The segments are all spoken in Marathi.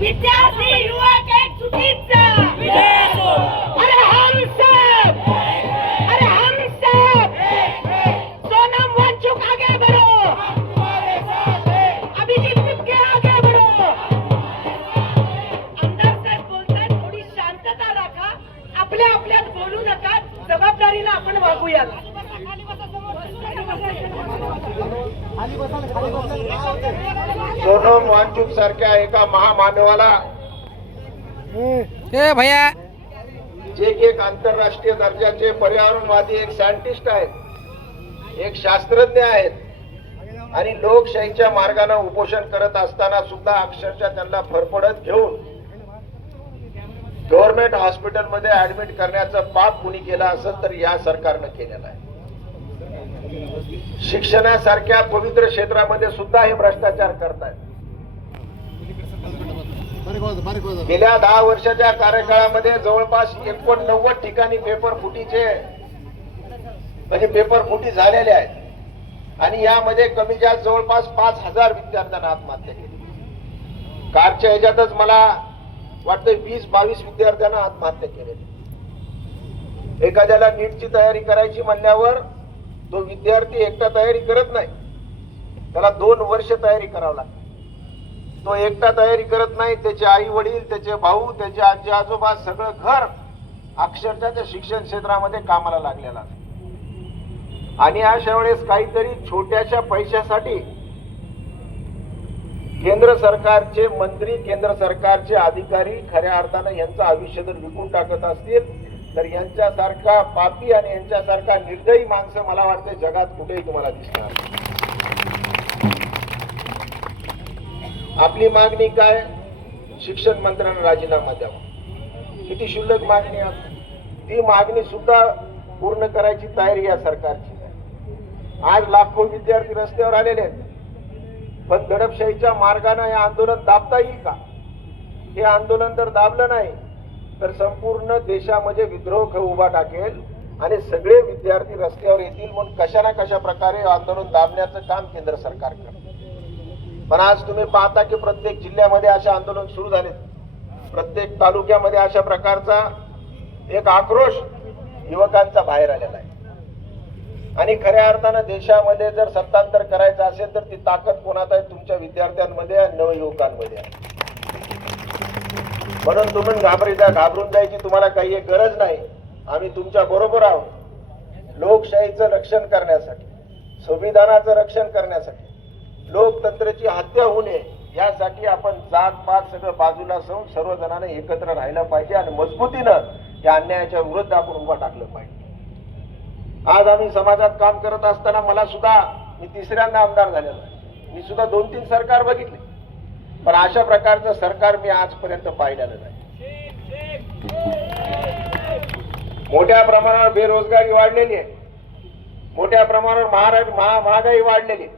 विद्यार्थी युवक एक चुकीचा अरे हम सब सोनम वांचुक आगे बढ़ो अभिजीत के आगे बढ़ो आमदार साहेब बोलतात थोडी शांतता राखा आपल्या आपल्यात बोलू नका जबाबदारीने आपण वागूया सोनम वांचुक सारख्या एका महामानवाला भैया जे एक आंतरराष्ट्रीय दर्जाचे पर्यावरणवादी एक सायंटिस्ट आहेत एक शास्त्रज्ञ आहेत आणि लोकशाहीच्या मार्गाने उपोषण करत असताना सुद्धा अक्षरशः त्यांना फरफडत घेऊन गव्हर्नमेंट हॉस्पिटलमध्ये ऍडमिट करण्याचं पाप कुणी केलं असेल तर या सरकारनं केलेलं आहे. शिक्षणासारख्या पवित्र क्षेत्रामध्ये सुद्धा हे भ्रष्टाचार करतायत. गेल्या 10 वर्षाच्या कार्यकाळामध्ये जवळपास 89 ठिकाणी पेपर फुटीचे म्हणजे पेपर फुटी झालेले आहेत आणि यामध्ये कमी जास्त जवळपास 5000 विद्यार्थ्यांना आत्महत्या केली. कारच्या ह्याच्यातच मला वाटतं 20-22 विद्यार्थ्यांना आत्महत्या केलेली. एखाद्याला नीटची तयारी करायची म्हणल्यावर तो विद्यार्थी एकटा तयारी करत नाही, त्याला 2 वर्ष तयारी करावं लागते. तो एकटा तयारी करत नाही, त्याचे आई वडील, त्याचे भाऊ, त्याचे आजी आजोबा सगळं घर अक्षरशः त्या शिक्षण क्षेत्रामध्ये कामाला लागलेला. आणि अशा वेळेस काहीतरी छोट्याशा पैशासाठी केंद्र सरकारचे मंत्री, केंद्र सरकारचे अधिकारी खऱ्या अर्थानं यांचं आयुष्य जर विकून टाकत असतील तर यांच्यासारखा पापी आणि यांच्यासारखा निर्दयी माणसं मला वाटतं जगात कुठेही तुम्हाला दिसणार. आपली मागणी काय? शिक्षण मंत्र्यांना राजीनामा द्यावा. किती क्षुल्लक मागणी आहे, ती मागणी सुद्धा पूर्ण करायची तयारी या सरकारची. आज लाखो विद्यार्थी रस्त्यावर आलेले आहेत, पण दडपशाहीच्या मार्गाने हे आंदोलन दाबता येईल का? हे आंदोलन जर दाबलं नाही तर संपूर्ण देशामध्ये विद्रोह उभा टाकेल आणि सगळे विद्यार्थी रस्त्यावर येतील. म्हणून कशा ना कशा प्रकारे आंदोलन दाबण्याचं काम केंद्र सरकार करते. पण आज तुम्ही पाहता की प्रत्येक जिल्ह्यामध्ये अशा आंदोलन सुरू झाले, प्रत्येक तालुक्यामध्ये अशा प्रकारचा एक आक्रोश युवकांचा बाहेर आलेला आहे. आणि खऱ्या अर्थानं देशामध्ये जर सत्तांतर करायचं असेल तर ती ताकद कोणात आहे? तुमच्या विद्यार्थ्यांमध्ये आणि नवयुवकांमध्ये आहे. म्हणून तुम्ही घाबरून जायची तुम्हाला काही गरज नाही. आम्ही तुमच्या बरोबर आहोत. लोकशाहीचं रक्षण करण्यासाठी, संविधानाचं रक्षण करण्यासाठी, लोकतंत्राची हत्या होऊ नये यासाठी आपण जात-पात सगळं बाजूला ठेवून सर्वजणांनी एकत्र राहिलं पाहिजे आणि मजबूतीनं या अन्यायाच्या विरुद्ध आपण उभा टाकलं पाहिजे. आज आम्ही समाजात काम करत असताना मला सुद्धा, मी 3ऱ्यांदा आमदार झालेलो आहे, मी सुद्धा 2-3 सरकार बघितले, पण अशा प्रकारचं सरकार मी आजपर्यंत पाहिलेलं नाही. मोठ्या प्रमाणावर बेरोजगारी वाढलेली आहे, मोठ्या प्रमाणावर महागाई वाढलेली आहे.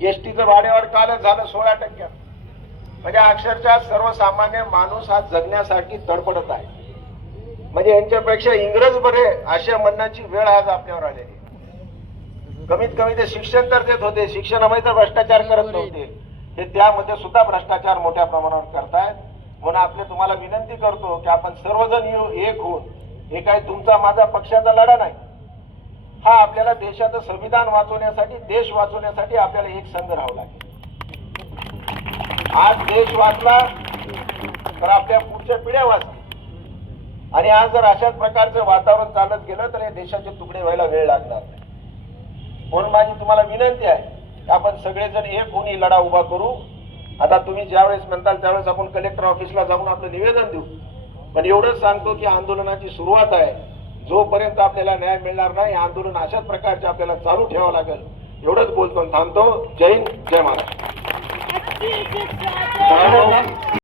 एसटीचं भाडेवाढ कालच झालं 16%. म्हणजे अक्षरशः सर्वसामान्य माणूस हा जगण्यासाठी तडफडत आहे. म्हणजे यांच्यापेक्षा इंग्रज बरे अशा म्हणण्याची वेळ आज आपल्यावर आलेली. कमीत कमी ते शिक्षण तर देत होते, शिक्षणामध्ये तर भ्रष्टाचार करत नव्हते, हे त्यामध्ये सुद्धा भ्रष्टाचार मोठ्या प्रमाणावर करतायत. म्हणून तुम्हाला विनंती करतो की आपण सर्वजण एक होऊन, हे काय तुमचा माझा पक्षाचा लढा नाही, हा आपल्याला देशाचं संविधान वाचवण्यासाठी, देश वाचवण्यासाठी आपल्याला एक संघ राहावं लागेल. आज देश वाचला तर आपल्या पुढच्या पिढ्या वाचतील. आणि आज जर अशाच प्रकारचं वातावरण चालत गेलं तर या देशाचे तुकडे व्हायला वेळ लागणार नाही. म्हणून माझी तुम्हाला विनंती आहे की आपण सगळेजण एक होऊन ही लढा उभा करू. आता तुम्ही ज्यावेळेस म्हणताल त्यावेळेस आपण कलेक्टर ऑफिसला जाऊन आपलं निवेदन देऊ. पण एवढंच सांगतो की आंदोलनाची सुरुवात आहे. जोपर्यंत आपल्याला न्याय मिळणार नाही आंदोलन अशाच प्रकारचे आपल्याला चालू ठेवावं लागेल. एवढंच बोलतो थांबतो. जय हिंद, जय महाराष्ट्र.